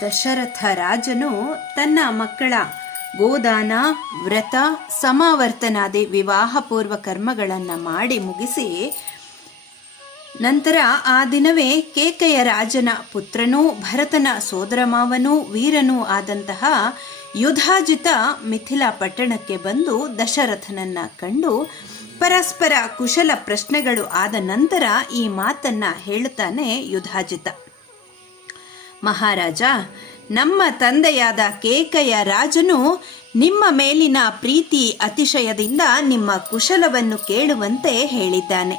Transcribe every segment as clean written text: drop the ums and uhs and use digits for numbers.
ದಶರಥ ರಾಜನು ತನ್ನ ಮಕ್ಕಳ ಗೋದಾನ, ವ್ರತ, ಸಮಾವರ್ತನಾದಿ ವಿವಾಹ ಪೂರ್ವ ಕರ್ಮಗಳನ್ನು ಮಾಡಿ ಮುಗಿಸಿ ನಂತರ ಆ ದಿನವೇ ಕೇಕೆಯ ರಾಜನ ಪುತ್ರನೂ ಭರತನ ಸೋದರಮಾವನೂ ವೀರನೂ ಆದಂತಹ ಯುಧಾಜಿತ ಮಿಥಿಲಾ ಪಟ್ಟಣಕ್ಕೆ ಬಂದು ದಶರಥನನ್ನ ಕಂಡು ಪರಸ್ಪರ ಕುಶಲ ಪ್ರಶ್ನೆಗಳು ಆದ ನಂತರ ಈ ಮಾತನ್ನ ಹೇಳುತ್ತಾನೆ ಯುಧಾಜಿತ. ಮಹಾರಾಜ, ನಮ್ಮ ತಂದೆಯಾದ ಕೇಕೆಯ ರಾಜನು ನಿಮ್ಮ ಮೇಲಿನ ಪ್ರೀತಿ ಅತಿಶಯದಿಂದ ನಿಮ್ಮ ಕುಶಲವನ್ನು ಕೇಳುವಂತೆ ಹೇಳಿದ್ದಾನೆ.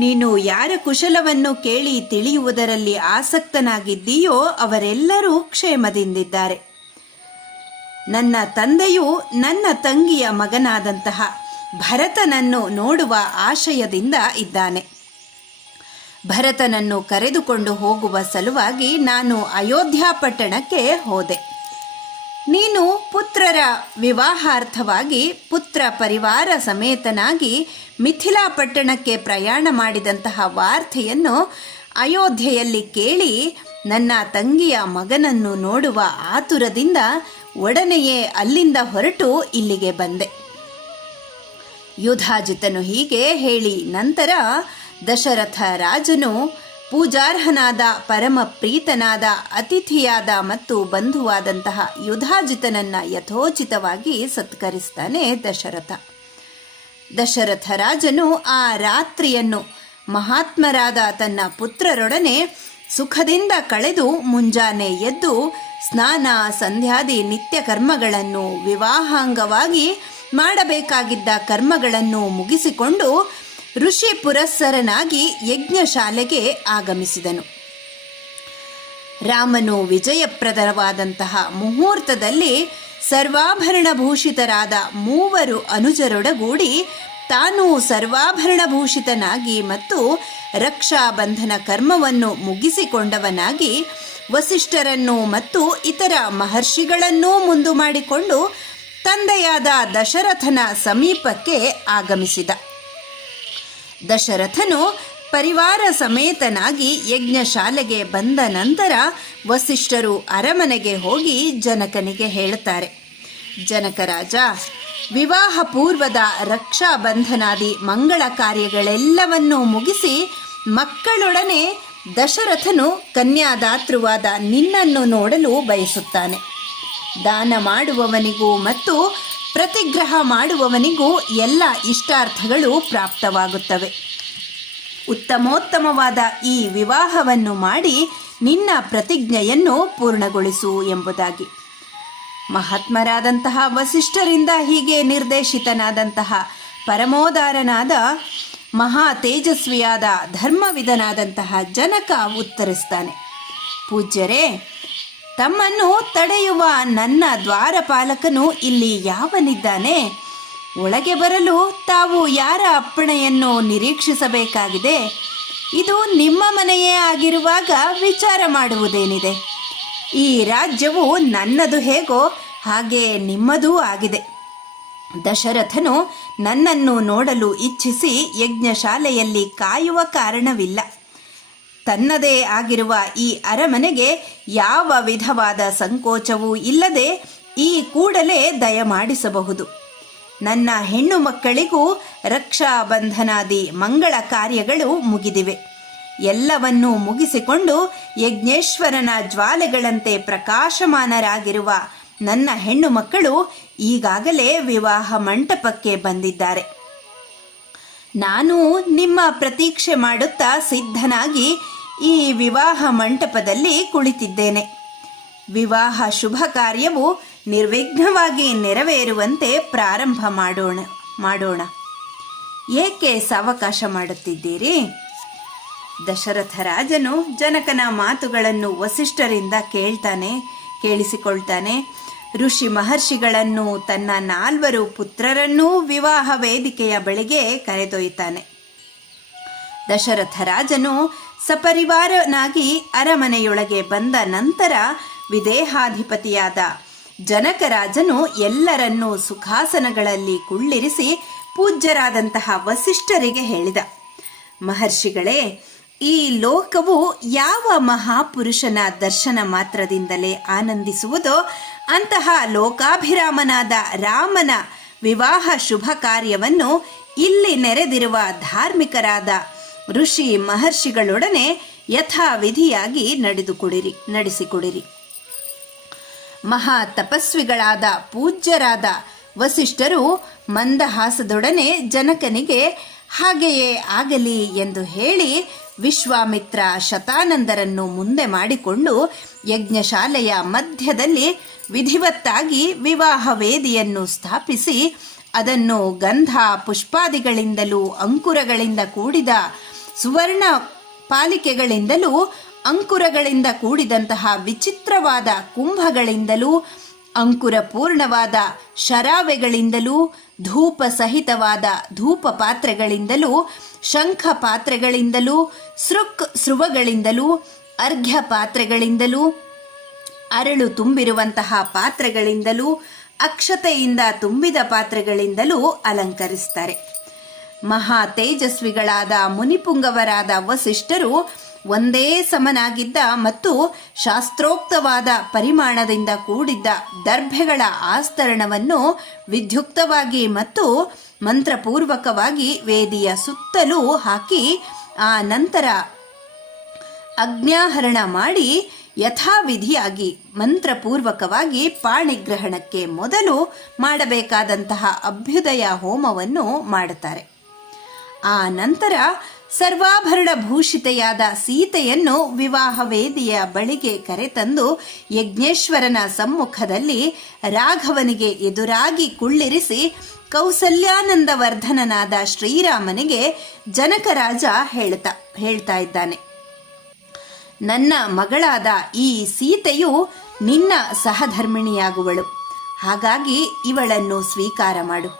ನೀನು ಯಾರ ಕುಶಲವನ್ನು ಕೇಳಿ ತಿಳಿಯುವುದರಲ್ಲಿ ಆಸಕ್ತನಾಗಿದ್ದೀಯೋ ಅವರೆಲ್ಲರೂ ಕ್ಷೇಮದಿಂದಿದ್ದಾರೆ. ನನ್ನ ತಂದೆಯು ನನ್ನ ತಂಗಿಯ ಮಗನಾದಂತಹ ಭರತನನ್ನು ನೋಡುವ ಆಶಯದಿಂದ ಇದ್ದಾನೆ. ಭರತನನ್ನು ಕರೆದುಕೊಂಡು ಹೋಗುವ ಸಲುವಾಗಿ ನಾನು ಅಯೋಧ್ಯ ಪಟ್ಟಣಕ್ಕೆ ಹೋದೆ. ನೀನು ಪುತ್ರರ ವಿವಾಹಾರ್ಥವಾಗಿ ಪುತ್ರ ಪರಿವಾರ ಸಮೇತನಾಗಿ ಮಿಥಿಲಾ ಪಟ್ಟಣಕ್ಕೆ ಪ್ರಯಾಣ ಮಾಡಿದಂತಹ ವಾರ್ತೆಯನ್ನು ಅಯೋಧ್ಯೆಯಲ್ಲಿ ಕೇಳಿ ನನ್ನ ತಂಗಿಯ ಮಗನನ್ನು ನೋಡುವ ಆತುರದಿಂದ ಒಡನೆಯೇ ಅಲ್ಲಿಂದ ಹೊರಟು ಇಲ್ಲಿಗೆ ಬಂದೆ. ಯುಧಾಜಿತನು ಹೀಗೆ ಹೇಳಿ ನಂತರ ದಶರಥ ರಾಜನು ಪೂಜಾರ್ಹನಾದ ಪರಮ ಪ್ರೀತನಾದ ಅತಿಥಿಯಾದ ಮತ್ತು ಬಂಧುವಾದಂತಹ ಯುಧಾಜಿತನನ್ನ ಯಥೋಚಿತವಾಗಿ ಸತ್ಕರಿಸ್ತಾನೆ ದಶರಥ. ದಶರಥ ರಾಜನು ಆ ರಾತ್ರಿಯನ್ನು ಮಹಾತ್ಮರಾದ ತನ್ನ ಪುತ್ರರೊಡನೆ ಸುಖದಿಂದ ಕಳೆದು ಮುಂಜಾನೆ ಎದ್ದು ಸ್ನಾನ ಸಂಧ್ಯಾದಿ ನಿತ್ಯ ಕರ್ಮಗಳನ್ನು, ವಿವಾಹಾಂಗವಾಗಿ ಮಾಡಬೇಕಾಗಿದ್ದ ಕರ್ಮಗಳನ್ನು ಮುಗಿಸಿಕೊಂಡು ಋಷಿ ಪುರಸ್ಸರನಾಗಿ ಯಜ್ಞಶಾಲೆಗೆ ಆಗಮಿಸಿದನು. ರಾಮನು ವಿಜಯಪ್ರದವಾದಂತಹ ಮುಹೂರ್ತದಲ್ಲಿ ಸರ್ವಾಭರಣಭೂಷಿತರಾದ 3 ಅನುಜರೊಡಗೂಡಿ ತಾನು ಸರ್ವಾಭರಣಭೂಷಿತನಾಗಿ ಮತ್ತು ರಕ್ಷಾಬಂಧನ ಕರ್ಮವನ್ನು ಮುಗಿಸಿಕೊಂಡವನಾಗಿ ವಸಿಷ್ಠರನ್ನು ಮತ್ತು ಇತರ ಮಹರ್ಷಿಗಳನ್ನೂ ಮುಂದು ಮಾಡಿಕೊಂಡು ತಂದೆಯಾದ ದಶರಥನ ಸಮೀಪಕ್ಕೆ ಆಗಮಿಸಿದ. ದಶರಥನು ಪರಿವಾರ ಸಮೇತನಾಗಿ ಯಜ್ಞಶಾಲೆಗೆ ಬಂದ ನಂತರ ವಸಿಷ್ಠರು ಅರಮನೆಗೆ ಹೋಗಿ ಜನಕನಿಗೆ ಹೇಳುತ್ತಾರೆ, ಜನಕರಾಜ, ವಿವಾಹ ಪೂರ್ವದ ರಕ್ಷಾಬಂಧನಾದಿ ಮಂಗಳ ಕಾರ್ಯಗಳೆಲ್ಲವನ್ನೂ ಮುಗಿಸಿ ಮಕ್ಕಳೊಡನೆ ದಶರಥನು ಕನ್ಯಾದಾತೃವಾದ ನಿನ್ನನ್ನು ನೋಡಲು ಬಯಸುತ್ತಾನೆ. ದಾನ ಮಾಡುವವನಿಗೂ ಮತ್ತು ಪ್ರತಿಗ್ರಹ ಮಾಡುವವನಿಗೂ ಎಲ್ಲ ಇಷ್ಟಾರ್ಥಗಳು ಪ್ರಾಪ್ತವಾಗುತ್ತವೆ. ಉತ್ತಮೋತ್ತಮವಾದ ಈ ವಿವಾಹವನ್ನು ಮಾಡಿ ನಿನ್ನ ಪ್ರತಿಜ್ಞೆಯನ್ನು ಪೂರ್ಣಗೊಳಿಸು ಎಂಬುದಾಗಿ. ಮಹಾತ್ಮರಾದಂತಹ ವಸಿಷ್ಠರಿಂದ ಹೀಗೆ ನಿರ್ದೇಶಿತನಾದಂತಹ ಪರಮೋದಾರನಾದ ಮಹಾ ತೇಜಸ್ವಿಯಾದ ಧರ್ಮವಿಧನಾದಂತಹ ಜನಕ ಉತ್ತರಿಸ್ತಾನೆ, ಪೂಜ್ಯರೇ, ತಮ್ಮನ್ನು ತಡೆಯುವ ನನ್ನ ದ್ವಾರಪಾಲಕನು ಇಲ್ಲಿ ಯಾವನಿದ್ದಾನೆ? ಒಳಗೆ ಬರಲು ತಾವು ಯಾರ ಅಪ್ಪಣೆಯನ್ನು ನಿರೀಕ್ಷಿಸಬೇಕಾಗಿದೆ? ಇದು ನಿಮ್ಮ ಮನೆಯೇ ಆಗಿರುವಾಗ ವಿಚಾರ ಮಾಡುವುದೇನಿದೆ? ಈ ರಾಜ್ಯವು ನನ್ನದು ಹೇಗೋ ಹಾಗೆ ನಿಮ್ಮದೂ ಆಗಿದೆ. ದಶರಥನು ನನ್ನನ್ನು ನೋಡಲು ಇಚ್ಛಿಸಿ ಯಜ್ಞಶಾಲೆಯಲ್ಲಿ ಕಾಯುವ ಕಾರಣವಿಲ್ಲ. ತನ್ನದೇ ಆಗಿರುವ ಈ ಅರಮನೆಗೆ ಯಾವ ವಿಧವಾದ ಸಂಕೋಚವೂ ಇಲ್ಲದೆ ಈ ಕೂಡಲೇ ದಯಮಾಡಿಸಬಹುದು. ನನ್ನ ಹೆಣ್ಣು ಮಕ್ಕಳಿಗೂ ರಕ್ಷಾಬಂಧನಾದಿ ಮಂಗಳ ಕಾರ್ಯಗಳು ಮುಗಿದಿವೆ. ಎಲ್ಲವನ್ನೂ ಮುಗಿಸಿಕೊಂಡು ಯಜ್ಞೇಶ್ವರನ ಜ್ವಾಲೆಗಳಂತೆ ಪ್ರಕಾಶಮಾನರಾಗಿರುವ ನನ್ನ ಹೆಣ್ಣು ಮಕ್ಕಳು ಈಗಾಗಲೇ ವಿವಾಹ ಮಂಟಪಕ್ಕೆ ಬಂದಿದ್ದಾರೆ. ನಾನು ನಿಮ್ಮ ಪ್ರತೀಕ್ಷೆ ಮಾಡುತ್ತಾ ಸಿದ್ಧನಾಗಿ ಈ ವಿವಾಹ ಮಂಟಪದಲ್ಲಿ ಕುಳಿತಿದ್ದೇನೆ. ವಿವಾಹ ಶುಭ ಕಾರ್ಯವು ನಿರ್ವಿಘ್ನವಾಗಿ ನೆರವೇರುವಂತೆ ಪ್ರಾರಂಭ ಮಾಡೋಣ. ಏಕೆ ಸಾವಕಾಶ ಮಾಡುತ್ತಿದ್ದೀರಿ? ದಶರಥ ರಾಜನು ಜನಕನ ಮಾತುಗಳನ್ನು ವಸಿಷ್ಠರಿಂದ ಕೇಳಿಸಿಕೊಳ್ತಾನೆ. ಋಷಿ ಮಹರ್ಷಿಗಳನ್ನು ತನ್ನ 4 ಪುತ್ರರನ್ನೂ ವಿವಾಹ ವೇದಿಕೆಯ ಬಳಿಗೆ ಕರೆದೊಯ್ತಾನೆ. ದಶರಥ ರಾಜನು ಸಪರಿವಾರನಾಗಿ ಅರಮನೆಯೊಳಗೆ ಬಂದ ನಂತರ ವಿದೇಹಾಧಿಪತಿಯಾದ ಜನಕರಾಜನು ಎಲ್ಲರನ್ನೂ ಸುಖಾಸನಗಳಲ್ಲಿ ಕುಳ್ಳಿರಿಸಿ ಪೂಜ್ಯರಾದಂತಹ ವಸಿಷ್ಠರಿಗೆ ಹೇಳಿದ, ಮಹರ್ಷಿಗಳೇ, ಈ ಲೋಕವು ಯಾವ ಮಹಾಪುರುಷನ ದರ್ಶನ ಮಾತ್ರದಿಂದಲೇ ಆನಂದಿಸುವುದೋ ಅಂತಹ ಲೋಕಾಭಿರಾಮನಾದ ರಾಮನ ವಿವಾಹ ಶುಭ ಕಾರ್ಯವನ್ನು ಇಲ್ಲಿ ನೆರೆದಿರುವ ಧಾರ್ಮಿಕರಾದ ಋಷಿ ಮಹರ್ಷಿಗಳೊಡನೆ ಯಥಾವಿಧಿಯಾಗಿ ನಡೆಸಿಕೊಡಿರಿ. ಮಹಾ ತಪಸ್ವಿಗಳಾದ ಪೂಜ್ಯರಾದ ವಸಿಷ್ಠರು ಮಂದಹಾಸದೊಡನೆ ಜನಕನಿಗೆ ಹಾಗೆಯೇ ಆಗಲಿ ಎಂದು ಹೇಳಿ ವಿಶ್ವಾಮಿತ್ರ ಶತಾನಂದರನ್ನು ಮುಂದೆ ಮಾಡಿಕೊಂಡು ಯಜ್ಞಶಾಲೆಯ ಮಧ್ಯದಲ್ಲಿ ವಿಧಿವತ್ತಾಗಿ ವಿವಾಹ ವೇದಿಯನ್ನು ಸ್ಥಾಪಿಸಿ ಅದನ್ನು ಗಂಧ ಪುಷ್ಪಾದಿಗಳಿಂದಲೂ ಅಂಕುರಗಳಿಂದ ಕೂಡಿದ ಸುವರ್ಣ ಪಾಲಿಕೆಗಳಿಂದಲೂ ಅಂಕುರಗಳಿಂದ ಕೂಡಿದಂತಹ ವಿಚಿತ್ರವಾದ ಕುಂಭಗಳಿಂದಲೂ ಅಂಕುರಪೂರ್ಣವಾದ ಶರಾವೆಗಳಿಂದಲೂ ಧೂಪ ಸಹಿತವಾದ ಧೂಪ ಪಾತ್ರೆಗಳಿಂದಲೂ ಶಂಖ ಪಾತ್ರೆಗಳಿಂದಲೂ ಸ್ರುವಗಳಿಂದಲೂ ಅರ್ಘ್ಯ ಪಾತ್ರೆಗಳಿಂದಲೂ ಅರಳು ತುಂಬಿರುವಂತಹ ಪಾತ್ರೆಗಳಿಂದಲೂ ಅಕ್ಷತೆಯಿಂದ ತುಂಬಿದ ಪಾತ್ರೆಗಳಿಂದಲೂ ಅಲಂಕರಿಸ್ತಾರೆ. ಮಹಾ ತೇಜಸ್ವಿಗಳಾದ ಮುನಿಪುಂಗವರಾದ ವಸಿಷ್ಠರು ಒಂದೇ ಸಮನಾಗಿದ್ದ ಮತ್ತು ಶಾಸ್ತ್ರೋಕ್ತವಾದ ಪರಿಮಾಣದಿಂದ ಕೂಡಿದ್ದ ದರ್ಭೆಗಳ ಆಸ್ತರಣವನ್ನು ವಿದ್ಯುಕ್ತವಾಗಿ ಮತ್ತು ಮಂತ್ರಪೂರ್ವಕವಾಗಿ ವೇದಿಯ ಸುತ್ತಲೂ ಹಾಕಿ ಆ ನಂತರ ಅಗ್ನ್ಯಾಹರಣ ಮಾಡಿ ಯಥಾವಿಧಿಯಾಗಿ ಮಂತ್ರಪೂರ್ವಕವಾಗಿ ಪಾಣಿಗ್ರಹಣಕ್ಕೆ ಮೊದಲು ಮಾಡಬೇಕಾದಂತಹ ಅಭ್ಯುದಯ ಹೋಮವನ್ನು ಮಾಡುತ್ತಾರೆ. ಆ ನಂತರ ಸರ್ವಾಭರಣ ಭೂಷಿತೆಯಾದ ಸೀತೆಯನ್ನು ವಿವಾಹ ವೇದಿಯ ಬಳಿಗೆ ಕರೆತಂದು ಯಜ್ಞೇಶ್ವರನ ಸಮ್ಮುಖದಲ್ಲಿ ರಾಘವನಿಗೆ ಎದುರಾಗಿ ಕುಳ್ಳಿರಿಸಿ ಕೌಸಲ್ಯಾನಂದವರ್ಧನನಾದ ಶ್ರೀರಾಮನಿಗೆ ಜನಕರಾಜ ಹೇಳ್ತಾ ಇದ್ದಾನೆ, ನನ್ನ ಮಗಳಾದ ಈ ಸೀತೆಯು ನಿನ್ನ ಸಹಧರ್ಮಿಣಿಯಾಗುವಳು. ಹಾಗಾಗಿ ಇವಳನ್ನು ಸ್ವೀಕಾರ ಮಾಡು.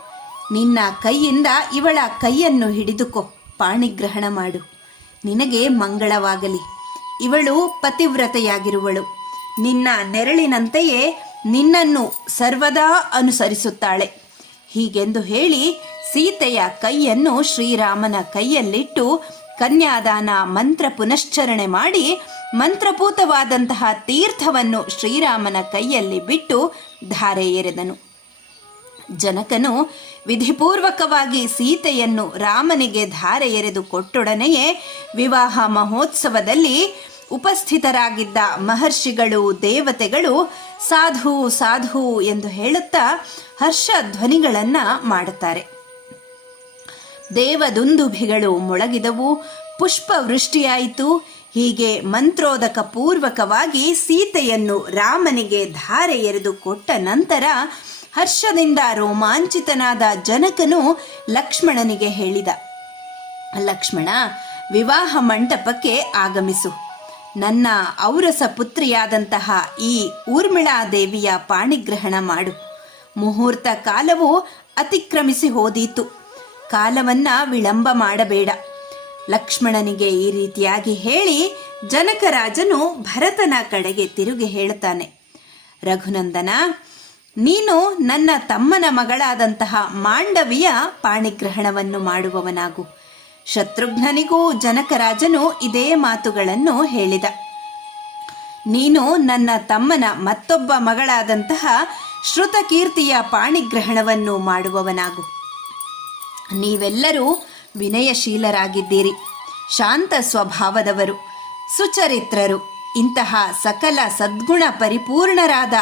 ನಿನ್ನ ಕೈಯಿಂದ ಇವಳ ಕೈಯನ್ನು ಹಿಡಿದುಕೋ, ಪಾಣಿಗ್ರಹಣ ಮಾಡು. ನಿನಗೆ ಮಂಗಳವಾಗಲಿ. ಇವಳು ಪತಿವ್ರತೆಯಾಗಿರುವಳು. ನಿನ್ನ ನೆರಳಿನಂತೆಯೇ ನಿನ್ನನ್ನು ಸರ್ವದಾ ಅನುಸರಿಸುತ್ತಾಳೆ. ಹೀಗೆಂದು ಹೇಳಿ ಸೀತೆಯ ಕೈಯನ್ನು ಶ್ರೀರಾಮನ ಕೈಯಲ್ಲಿಟ್ಟು ಕನ್ಯಾದಾನ ಮಂತ್ರ ಪುನಶ್ಚರಣೆ ಮಾಡಿ ಮಂತ್ರಪೂತವಾದಂತಹ ತೀರ್ಥವನ್ನು ಶ್ರೀರಾಮನ ಕೈಯಲ್ಲಿ ಬಿಟ್ಟು ಧಾರೆ ಎರೆದನು. ಜನಕನು ವಿಧಿಪೂರ್ವಕವಾಗಿ ಸೀತೆಯನ್ನು ರಾಮನಿಗೆ ಧಾರೆ ಎರೆದು ಕೊಟ್ಟೊಡನೆಯೇ ವಿವಾಹ ಮಹೋತ್ಸವದಲ್ಲಿ ಉಪಸ್ಥಿತರಾಗಿದ್ದ ಮಹರ್ಷಿಗಳು ದೇವತೆಗಳು ಸಾಧು ಸಾಧು ಎಂದು ಹೇಳುತ್ತಾ ಹರ್ಷ ಧ್ವನಿಗಳನ್ನು ಮಾಡುತ್ತಾರೆ. ದೇವದುಂದುಭಿಗಳು ಮೊಳಗಿದವು, ಪುಷ್ಪವೃಷ್ಟಿಯಾಯಿತು. ಹೀಗೆ ಮಂತ್ರೋದಕ ಪೂರ್ವಕವಾಗಿ ಸೀತೆಯನ್ನು ರಾಮನಿಗೆ ಧಾರೆ ಎರೆದು ಕೊಟ್ಟ ನಂತರ ಹರ್ಷದಿಂದ ರೋಮಾಂಚಿತನಾದ ಜನಕನು ಲಕ್ಷ್ಮಣನಿಗೆ ಹೇಳಿದ, ಲಕ್ಷ್ಮಣ, ವಿವಾಹ ಮಂಟಪಕ್ಕೆ ಆಗಮಿಸು. ನನ್ನ ಔರಸ ಪುತ್ರಿಯಾದಂತಹ ಈ ಊರ್ಮಿಳಾದೇವಿಯ ಪಾಣಿಗ್ರಹಣ ಮಾಡು. ಮುಹೂರ್ತ ಕಾಲವು ಅತಿಕ್ರಮಿಸಿ ಹೋದೀತು. ಕಾಲವನ್ನ ವಿಳಂಬ ಮಾಡಬೇಡ. ಲಕ್ಷ್ಮಣನಿಗೆ ಈ ರೀತಿಯಾಗಿ ಹೇಳಿ ಜನಕರಾಜನು ಭರತನ ಕಡೆಗೆ ತಿರುಗಿ ಹೇಳುತ್ತಾನೆ, ರಘುನಂದನ, ನೀನು ನನ್ನ ತಮ್ಮನ ಮಗಳಾದಂತಹ ಮಾಂಡವಿಯ ಪಾಣಿಗ್ರಹಣವನ್ನು ಮಾಡುವವನಾಗು. ಶತ್ರುಘ್ನನಿಗೂ ಜನಕರಾಜನು ಇದೇ ಮಾತುಗಳನ್ನು ಹೇಳಿದ. ನೀನು ನನ್ನ ತಮ್ಮನ ಮತ್ತೊಬ್ಬ ಮಗಳಾದಂತಹ ಶ್ರುತಕೀರ್ತಿಯ ಪಾಣಿಗ್ರಹಣವನ್ನು ಮಾಡುವವನಾಗು. ನೀವೆಲ್ಲರೂ ವಿನಯಶೀಲರಾಗಿದ್ದೀರಿ, ಶಾಂತ ಸ್ವಭಾವದವರು, ಸುಚರಿತ್ರರು. ಇಂತಹ ಸಕಲ ಸದ್ಗುಣ ಪರಿಪೂರ್ಣರಾದ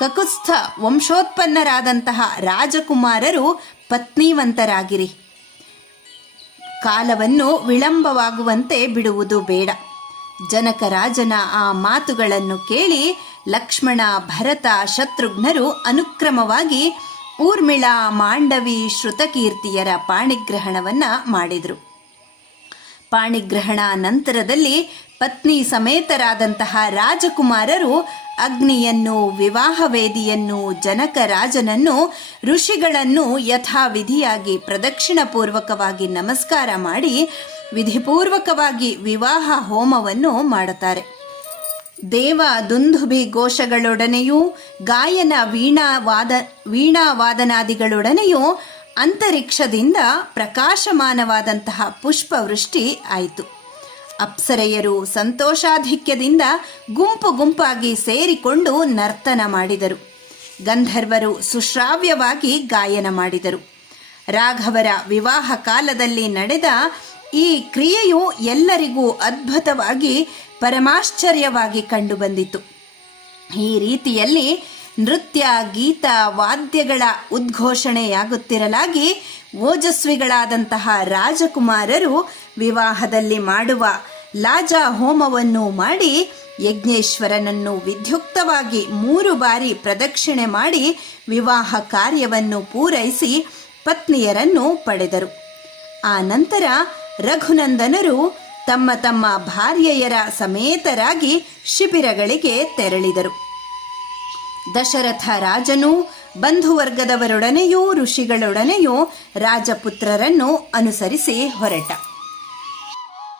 ಕಕುತ್ಸ್ಥ ವಂಶೋತ್ಪನ್ನರಾದಂತಹ ರಾಜಕುಮಾರರು ಪತ್ನಿವಂತರಾಗಿರಿ. ಕಾಲವನ್ನು ವಿಳಂಬವಾಗುವಂತೆ ಬಿಡುವುದು ಬೇಡ. ಜನಕರಾಜನ ಆ ಮಾತುಗಳನ್ನು ಕೇಳಿ ಲಕ್ಷ್ಮಣ, ಭರತ, ಶತ್ರುಘ್ನರು ಅನುಕ್ರಮವಾಗಿ ಊರ್ಮಿಳಾ, ಮಾಂಡವಿ, ಶ್ರುತಕೀರ್ತಿಯರ ಪಾಣಿಗ್ರಹಣವನ್ನ ಮಾಡಿದರು. ಪಾಣಿಗ್ರಹಣ ನಂತರದಲ್ಲಿ ಪತ್ನಿ ಸಮೇತರಾದಂತಹ ರಾಜಕುಮಾರರು ಅಗ್ನಿಯನ್ನು, ವಿವಾಹ ವೇದಿಯನ್ನು, ಜನಕರಾಜನನ್ನು, ಋಷಿಗಳನ್ನು ಯಥಾವಿಧಿಯಾಗಿ ಪ್ರದಕ್ಷಿಣಪೂರ್ವಕವಾಗಿ ನಮಸ್ಕಾರ ಮಾಡಿ ವಿಧಿಪೂರ್ವಕವಾಗಿ ವಿವಾಹ ಹೋಮವನ್ನು ಮಾಡುತ್ತಾರೆ. ದೇವ ದುಂದುಭಿ ಘೋಷಗಳೊಡನೆಯೂ ಗಾಯನ ವೀಣಾವಾದನಾದಿಗಳೊಡನೆಯೂ ಅಂತರಿಕ್ಷದಿಂದ ಪ್ರಕಾಶಮಾನವಾದಂತಹ ಪುಷ್ಪವೃಷ್ಟಿ ಆಯಿತು. ಅಪ್ಸರೆಯರು ಸಂತೋಷಾಧಿಕ್ಯದಿಂದ ಗುಂಪು ಗುಂಪಾಗಿ ಸೇರಿಕೊಂಡು ನರ್ತನ ಮಾಡಿದರು. ಗಂಧರ್ವರು ಸುಶ್ರಾವ್ಯವಾಗಿ ಗಾಯನ ಮಾಡಿದರು. ರಾಘವರ ವಿವಾಹ ಕಾಲದಲ್ಲಿ ನಡೆದ ಈ ಕ್ರಿಯೆಯು ಎಲ್ಲರಿಗೂ ಅದ್ಭುತವಾಗಿ ಪರಮಾಶ್ಚರ್ಯವಾಗಿ ಕಂಡುಬಂದಿತು. ಈ ರೀತಿಯಲ್ಲಿ ನೃತ್ಯ, ಗೀತ, ವಾದ್ಯಗಳ ಉದ್ಘೋಷಣೆಯಾಗುತ್ತಿರಲಾಗಿ ಓಜಸ್ವಿಗಳಾದಂತಹ ರಾಜಕುಮಾರರು ವಿವಾಹದಲ್ಲಿ ಮಾಡುವ ಲಾಜಾ ಹೋಮವನ್ನು ಮಾಡಿ ಯಜ್ಞೇಶ್ವರನನ್ನು ವಿಧ್ಯುಕ್ತವಾಗಿ 3 ಬಾರಿ ಪ್ರದಕ್ಷಿಣೆ ಮಾಡಿ ವಿವಾಹ ಕಾರ್ಯವನ್ನು ಪೂರೈಸಿ ಪತ್ನಿಯರನ್ನು ಪಡೆದರು. ಆ ನಂತರ ರಘುನಂದನರು ತಮ್ಮ ತಮ್ಮ ಭಾರ್ಯೆಯರ ಸಮೇತರಾಗಿ ಶಿಬಿರಗಳಿಗೆ ತೆರಳಿದರು. ದಶರಥ ರಾಜನು ಬಂಧುವರ್ಗದವರೊಡನೆಯೂ ಋಷಿಗಳೊಡನೆಯೂ ರಾಜಪುತ್ರರನ್ನು ಅನುಸರಿಸಿ ಹೊರಟ.